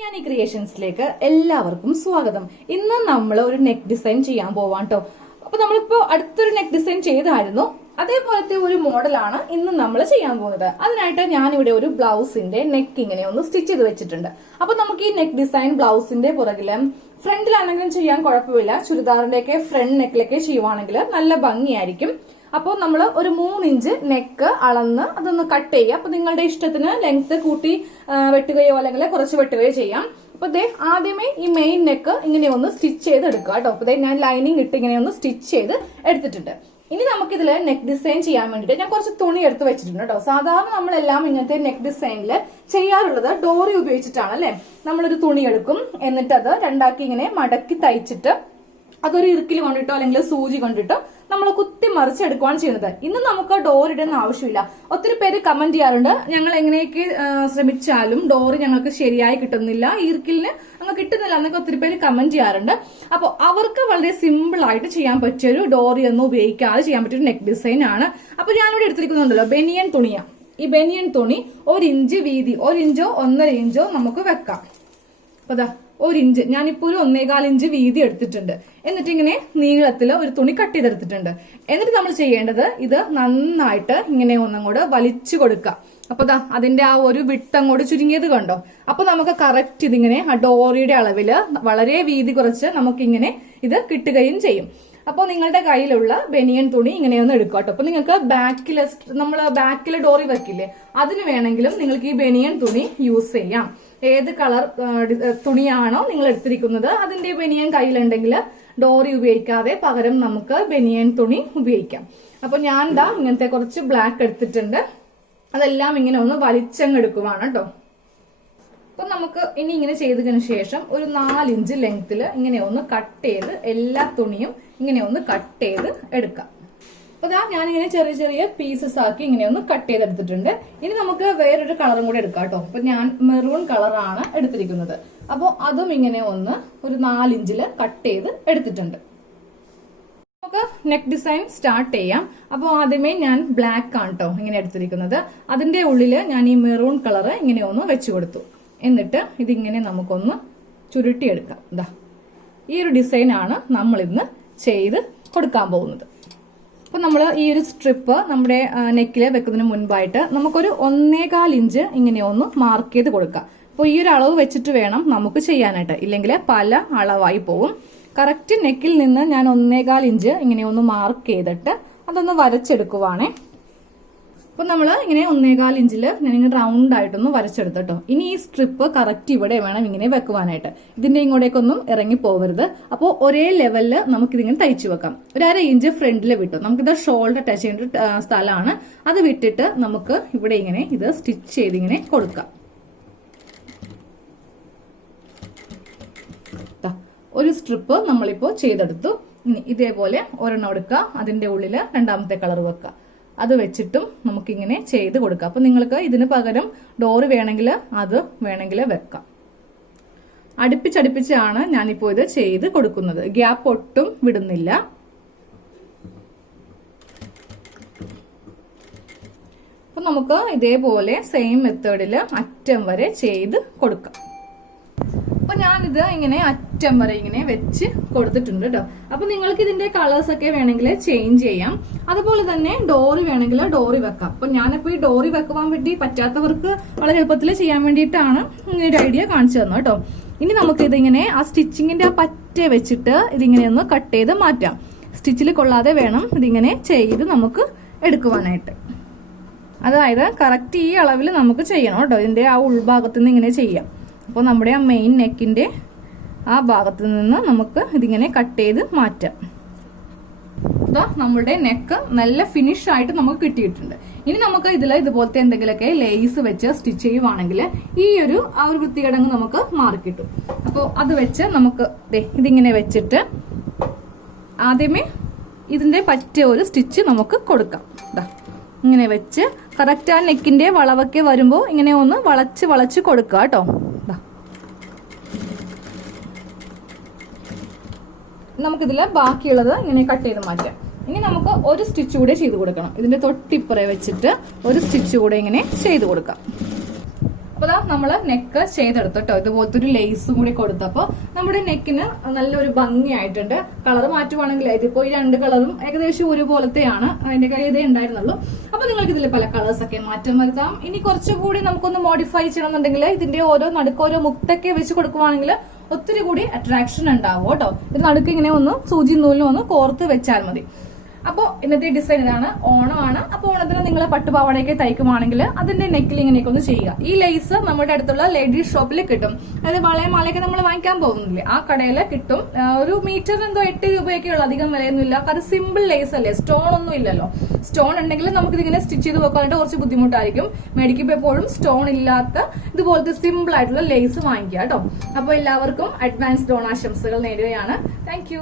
യാനി ക്രിയേഷൻസിലേക്ക് എല്ലാവർക്കും സ്വാഗതം. ഇന്ന് നമ്മൾ ഒരു നെക്ക് ഡിസൈൻ ചെയ്യാൻ പോവാം കേട്ടോ. അപ്പൊ നമ്മളിപ്പോ അടുത്തൊരു നെക്ക് ഡിസൈൻ ചെയ്തായിരുന്നു, അതേപോലത്തെ ഒരു മോഡലാണ് ഇന്ന് നമ്മൾ ചെയ്യാൻ പോകുന്നത്. അതിനായിട്ട് ഞാനിവിടെ ഒരു ബ്ലൗസിന്റെ നെക്ക് ഇങ്ങനെ ഒന്ന് സ്റ്റിച്ച് ചെയ്ത് വെച്ചിട്ടുണ്ട്. അപ്പൊ നമുക്ക് ഈ നെക്ക് ഡിസൈൻ ബ്ലൗസിന്റെ പുറകില് ഫ്രണ്ടിലാണെങ്കിലും ചെയ്യാൻ കുഴപ്പമില്ല, ചുരിദാറിന്റെയൊക്കെ ഫ്രണ്ട് നെക്കിലൊക്കെ ചെയ്യുവാണെങ്കിൽ നല്ല ഭംഗിയായിരിക്കും. അപ്പോൾ നമ്മൾ ഒരു 3 ഇഞ്ച് നെക്ക് അളന്ന് അതൊന്ന് കട്ട് ചെയ്യുക. അപ്പൊ നിങ്ങളുടെ ഇഷ്ടത്തിന് ലെങ്ത് കൂട്ടി വെട്ടുകയോ അല്ലെങ്കിൽ കുറച്ച് വെട്ടുകയോ ചെയ്യാം. അപ്പൊ ആദ്യമേ ഈ മെയിൻ നെക്ക് ഇങ്ങനെ ഒന്ന് സ്റ്റിച്ച് ചെയ്ത് എടുക്കുക കേട്ടോ. അപ്പൊ ഞാൻ ലൈനിങ് ഇട്ട് ഇങ്ങനെ ഒന്ന് സ്റ്റിച്ച് ചെയ്ത് എടുത്തിട്ടുണ്ട്. ഇനി നമുക്കിതിൽ നെക്ക് ഡിസൈൻ ചെയ്യാൻ വേണ്ടിയിട്ട് ഞാൻ കുറച്ച് തുണി എടുത്ത് വെച്ചിട്ടുണ്ട് കേട്ടോ. സാധാരണ നമ്മളെല്ലാം ഇങ്ങനത്തെ നെക്ക് ഡിസൈനിൽ ചെയ്യാറുള്ളത് ഡോറി ഉപയോഗിച്ചിട്ടാണ് അല്ലെ. നമ്മളൊരു തുണി എടുക്കും, എന്നിട്ട് അത് രണ്ടാക്കി ഇങ്ങനെ മടക്കി തയ്ച്ചിട്ട് അതൊരു ഇറുക്കിൽ കൊണ്ടിട്ടോ അല്ലെങ്കിൽ സൂചി കൊണ്ടിട്ടോ നമ്മൾ കുത്തി മറിച്ചെടുക്കുകയാണ് ചെയ്യുന്നത്. ഇന്ന് നമുക്ക് ഡോർ ഇടുന്ന ആവശ്യമില്ല. ഒത്തിരി പേര് കമന്റ് ചെയ്യാറുണ്ട്, ഞങ്ങൾ എങ്ങനെയൊക്കെ ശ്രമിച്ചാലും ഡോറ് ഞങ്ങൾക്ക് ശരിയായി കിട്ടുന്നില്ല, ഇറുക്കിലിന് അങ്ങ് കിട്ടുന്നില്ല എന്നൊക്കെ ഒത്തിരി പേര് കമന്റ് ചെയ്യാറുണ്ട്. അപ്പോൾ അവർക്ക് വളരെ സിമ്പിൾ ആയിട്ട് ചെയ്യാൻ പറ്റിയൊരു ഡോറി ഒന്നും ഉപയോഗിക്കാതെ ചെയ്യാൻ പറ്റിയൊരു നെക്ക് ഡിസൈൻ ആണ്. അപ്പൊ ഞാനിവിടെ എടുത്തിരിക്കുന്നുണ്ടല്ലോ ബനിയൻ തുണിയാ. ഈ ബനിയൻ തുണി 1 ഇഞ്ച് വീതി, 1 ഇഞ്ചോ 1.5 ഇഞ്ചോ നമുക്ക് വെക്കാം. അപ്പൊ 1 ഇഞ്ച്, ഞാനിപ്പോ ഒരു 1.25 ഇഞ്ച് വീതി എടുത്തിട്ടുണ്ട്. എന്നിട്ട് ഇങ്ങനെ നീളത്തില് ഒരു തുണി കട്ട് ചെയ്തെടുത്തിട്ടുണ്ട്. എന്നിട്ട് നമ്മൾ ചെയ്യേണ്ടത് ഇത് നന്നായിട്ട് ഇങ്ങനെ ഒന്നങ്ങോട്ട് വലിച്ചു കൊടുക്കുക. അപ്പൊ അതിന്റെ ആ ഒരു വിട്ട് അങ്ങോട്ട് ചുരുങ്ങിയത് കണ്ടോ. അപ്പൊ നമുക്ക് കറക്റ്റ് ഇതിങ്ങനെ ആ ഡോറിയുടെ അളവില് വളരെ വീതി കുറച്ച് നമുക്കിങ്ങനെ ഇത് കിട്ടുകയും ചെയ്യും. അപ്പോൾ നിങ്ങളുടെ കയ്യിലുള്ള ബനിയൻ തുണി ഇങ്ങനെയൊന്ന് എടുക്കുക കേട്ടോ. അപ്പൊ നിങ്ങൾക്ക് ബാക്കിലെ ഡോറി വെക്കില്ലേ, അതിന് വേണമെങ്കിലും നിങ്ങൾക്ക് ഈ ബനിയൻ തുണി യൂസ് ചെയ്യാം. ഏത് കളർ തുണിയാണോ നിങ്ങൾ എടുത്തിരിക്കുന്നത് അതിന്റെ ബനിയൻ കയ്യിലുണ്ടെങ്കിൽ ഡോറി ഉപയോഗിക്കാതെ പകരം നമുക്ക് ബനിയൻ തുണി ഉപയോഗിക്കാം. അപ്പൊ ഞാൻ ഇങ്ങനത്തെ കുറച്ച് ബ്ലാക്ക് എടുത്തിട്ടുണ്ട്. അതെല്ലാം ഇങ്ങനെ ഒന്ന് വലിച്ചങ്ങെടുക്കുവാണ് കേട്ടോ. അപ്പൊ നമുക്ക് ഇനി ഇങ്ങനെ ചെയ്തതിനു ശേഷം ഒരു 4 ഇഞ്ച് ലെങ്തിൽ ഇങ്ങനെ ഒന്ന് കട്ട് ചെയ്ത് എല്ലാ തുണിയും ഇങ്ങനെ ഒന്ന് കട്ട് ചെയ്ത് എടുക്കാം. അപ്പൊ ഞാനിങ്ങനെ ചെറിയ ചെറിയ പീസസ് ആക്കി ഇങ്ങനെ ഒന്ന് കട്ട് ചെയ്തെടുത്തിട്ടുണ്ട്. ഇനി നമുക്ക് വേറൊരു കളറും കൂടെ എടുക്കാം കേട്ടോ. അപ്പൊ ഞാൻ മെറൂൺ കളറാണ് എടുത്തിരിക്കുന്നത്. അപ്പോൾ അതും ഇങ്ങനെ ഒന്ന് ഒരു 4 ഇഞ്ചില് കട്ട് ചെയ്ത് എടുത്തിട്ടുണ്ട്. നമുക്ക് നെക്ക് ഡിസൈൻ സ്റ്റാർട്ട് ചെയ്യാം. അപ്പോൾ ആദ്യമേ ഞാൻ ബ്ലാക്ക് ആണ് കേട്ടോ ഇങ്ങനെ എടുത്തിരിക്കുന്നത്. അതിന്റെ ഉള്ളില് ഞാൻ ഈ മെറൂൺ കളറ് ഇങ്ങനെ ഒന്ന് വെച്ചു കൊടുത്തു. എന്നിട്ട് ഇതിങ്ങനെ നമുക്കൊന്ന് ചുരുട്ടിയെടുക്കാം. ഈ ഒരു ഡിസൈൻ ആണ് നമ്മൾ ഇന്ന് ചെയ്ത് കൊടുക്കാൻ പോകുന്നത്. അപ്പൊ നമ്മൾ ഈ ഒരു സ്ട്രിപ്പ് നമ്മുടെ നെക്കില് വെക്കുന്നതിന് മുൻപായിട്ട് നമുക്കൊരു 1.25 ഇഞ്ച് ഇങ്ങനെ ഒന്ന് മാർക്ക് ചെയ്ത് കൊടുക്കാം. അപ്പോൾ ഈ ഒരു അളവ് വെച്ചിട്ട് വേണം നമുക്ക് ചെയ്യാനായിട്ട്, ഇല്ലെങ്കിൽ പല അളവായി പോവും. കറക്റ്റ് നെക്കിൽ നിന്ന് ഞാൻ 1.25 ഇഞ്ച് ഇങ്ങനെ ഒന്ന് മാർക്ക് ചെയ്തിട്ട് അതൊന്ന് വരച്ചെടുക്കുവാണേ. അപ്പൊ നമ്മൾ ഇങ്ങനെ 1.25 ഇഞ്ചില് ഞാനിങ്ങനെ റൗണ്ട് ആയിട്ടൊന്ന് വരച്ചെടുത്തട്ടോ. ഇനി ഈ സ്ട്രിപ്പ് കറക്റ്റ് ഇവിടെ വേണം ഇങ്ങനെ വെക്കുവാനായിട്ട്. ഇതിന്റെ ഇങ്ങോട്ടേക്കൊന്നും ഇറങ്ങി പോകരുത്. അപ്പോൾ ഒരേ ലെവലില് നമുക്കിതിങ്ങനെ തയ്ച്ചു വെക്കാം. ഒരു 1/2 ഇഞ്ച് ഫ്രണ്ടിൽ വിട്ടു. നമുക്കിത് ഷോൾഡർ ടച്ച് ചെയ്യേണ്ട സ്ഥലമാണ്. അത് വിട്ടിട്ട് നമുക്ക് ഇവിടെ ഇങ്ങനെ ഇത് സ്റ്റിച്ച് ചെയ്ത് ഇങ്ങനെ കൊടുക്കാം. ഒരു സ്ട്രിപ്പ് നമ്മളിപ്പോ ചെയ്തെടുത്തു. ഇനി ഇതേപോലെ ഒരെണ്ണം എടുക്കുക, അതിന്റെ ഉള്ളില് രണ്ടാമത്തെ കളർ വെക്കുക. അത് വെച്ചിട്ടും നമുക്കിങ്ങനെ ചെയ്ത് കൊടുക്കാം. അപ്പൊ നിങ്ങൾക്ക് ഇതിന് പകരം ഡോറ് വേണമെങ്കിൽ അത് വേണമെങ്കിൽ വെക്കാം. അടുപ്പിച്ചടുപ്പിച്ചാണ് ഞാനിപ്പോ ഇത് ചെയ്ത് കൊടുക്കുന്നത്. ഗ്യാപ്പ് ഒട്ടും വിടുന്നില്ല. അപ്പൊ നമുക്ക് ഇതേപോലെ സെയിം മെത്തേഡില് അറ്റം വരെ ചെയ്ത് കൊടുക്കാം. അപ്പൊ ഞാനിത് ഇങ്ങനെ അറ്റം വരെ ഇങ്ങനെ വെച്ച് കൊടുത്തിട്ടുണ്ട് കേട്ടോ. അപ്പൊ നിങ്ങൾക്ക് ഇതിന്റെ കളേഴ്സ് ഒക്കെ വേണമെങ്കിൽ ചേഞ്ച് ചെയ്യാം. അതുപോലെ തന്നെ ഡോറി വേണമെങ്കിൽ ഡോറി വെക്കാം. അപ്പൊ ഞാനിപ്പോ ഈ ഡോറി വെക്കുവാൻ വേണ്ടി പറ്റാത്തവർക്ക് വളരെ എളുപ്പത്തിൽ ചെയ്യാൻ വേണ്ടിയിട്ടാണ് ഇങ്ങനെ ഒരു ഐഡിയ കാണിച്ചു തന്നത് കേട്ടോ. ഇനി നമുക്ക് ഇതിങ്ങനെ ആ സ്റ്റിച്ചിങ്ങിന്റെ ആ പറ്റ വെച്ചിട്ട് ഇതിങ്ങനെ ഒന്ന് കട്ട് ചെയ്ത് മാറ്റാം. സ്റ്റിച്ചിൽ കൊള്ളാതെ വേണം ഇതിങ്ങനെ ചെയ്ത് നമുക്ക് എടുക്കുവാനായിട്ട്. അതായത് കറക്റ്റ് ഈ അളവിൽ നമുക്ക് ചെയ്യണം കേട്ടോ. ഇതിന്റെ ആ ഉൾഭാഗത്ത് നിന്ന് ഇങ്ങനെ ചെയ്യാം. അപ്പോൾ നമ്മുടെ ആ മെയിൻ നെക്കിന്റെ ആ ഭാഗത്ത് നിന്ന് നമുക്ക് ഇതിങ്ങനെ കട്ട് ചെയ്ത് മാറ്റാം. നമ്മുടെ നെക്ക് നല്ല ഫിനിഷ് ആയിട്ട് നമുക്ക് കിട്ടിയിട്ടുണ്ട്. ഇനി നമുക്ക് ഇതിൽ ഇതുപോലത്തെ എന്തെങ്കിലുമൊക്കെ ലേസ് വെച്ച് സ്റ്റിച്ച് ചെയ്യുവാണെങ്കിൽ ഈ ഒരു ആ ഒരു വൃത്തികേടങ്ങ് നമുക്ക് മാറി കിട്ടും. അപ്പോൾ അത് വെച്ച് നമുക്ക് ഇതിങ്ങനെ വെച്ചിട്ട് ആദ്യമേ ഇതിന്റെ പറ്റിയ ഒരു സ്റ്റിച്ച് നമുക്ക് കൊടുക്കാം. ഇങ്ങനെ വെച്ച് കറക്റ്റ് ആ നെക്കിന്റെ വളവൊക്കെ വരുമ്പോൾ ഇങ്ങനെ ഒന്ന് വളച്ച് വളച്ച് കൊടുക്കുക കേട്ടോ. നമുക്കിതിൽ ബാക്കിയുള്ളത് ഇങ്ങനെ കട്ട് ചെയ്ത് മാറ്റാം. ഇനി നമുക്ക് ഒരു സ്റ്റിച്ച് കൂടെ ചെയ്ത് കൊടുക്കണം. ഇതിന്റെ തൊട്ടിപ്പുറേ വെച്ചിട്ട് ഒരു സ്റ്റിച്ച് കൂടെ ഇങ്ങനെ ചെയ്ത് കൊടുക്കാം. അപ്പൊ നമ്മള് നെക്ക് ചെയ്തെടുത്തു കേട്ടോ. ഇതുപോലത്തെ ഒരു ലേസും കൂടി കൊടുത്തപ്പോ നമ്മുടെ നെക്കിന് നല്ലൊരു ഭംഗിയായിട്ടുണ്ട്. കളർ മാറ്റുവാണെങ്കിൽ ഇതിപ്പോ ഈ 2 കളറും ഏകദേശം ഒരുപോലത്തെയാണ്, അതിന്റെ കയ്യിൽ ഇതേ ഉണ്ടായിരുന്നുള്ളൂ. അപ്പൊ നിങ്ങൾക്ക് ഇതിൽ പല കളേഴ്സ് ഒക്കെ മാറ്റം വരുത്താം. ഇനി കുറച്ചുകൂടി നമുക്കൊന്ന് മോഡിഫൈ ചെയ്യണമെന്നുണ്ടെങ്കിൽ ഇതിന്റെ നടുക്കോരോ മുത്തൊക്കെ വെച്ച് കൊടുക്കുവാണെങ്കിൽ ഒത്തിരി കൂടി അട്രാക്ഷൻ ഉണ്ടാവും കേട്ടോ. ഇത് നടുക്ക് ഇങ്ങനെ ഒന്ന് സൂചി നൂലിനും ഒന്ന് കോർത്ത് വെച്ചാൽ മതി. അപ്പോൾ ഇന്നത്തെ ഡിസൈൻ ഇതാണ്. ഓണമാണ്. അപ്പോൾ ഓണത്തിന് നിങ്ങൾ പട്ടുപാവാടയൊക്കെ തയ്ക്കുവാണെങ്കിൽ അതിന്റെ നെക്കിൽ ഇങ്ങനെയൊക്കെ ഒന്ന് ചെയ്യുക. ഈ ലേസ് നമ്മുടെ അടുത്തുള്ള ലേഡീസ് ഷോപ്പിൽ കിട്ടും. അതായത് വളയം മാലയൊക്കെ നമ്മൾ വാങ്ങിക്കാൻ പോകുന്നില്ലേ, ആ കടയിൽ കിട്ടും. ഒരു മീറ്ററിന് എന്തോ 8 രൂപയൊക്കെ ഉള്ളൂ, അധികം വിലയൊന്നും ഇല്ല. കാരണം സിമ്പിൾ ലേസ് അല്ലേ, സ്റ്റോൺ ഒന്നും ഇല്ലല്ലോ. സ്റ്റോൺ ഉണ്ടെങ്കിൽ നമുക്ക് ഇതിങ്ങനെ സ്റ്റിച്ച് ചെയ്ത് വെക്കാനായിട്ട് കുറച്ച് ബുദ്ധിമുട്ടായിരിക്കും. മേടിക്കുമ്പോൾ എപ്പോഴും സ്റ്റോൺ ഇല്ലാത്ത ഇതുപോലത്തെ സിമ്പിൾ ആയിട്ടുള്ള ലേസ് വാങ്ങിക്കുക കേട്ടോ. അപ്പോൾ എല്ലാവർക്കും അഡ്വാൻസ്ഡ് ഓണാശംസകൾ നേടുകയാണ്. താങ്ക്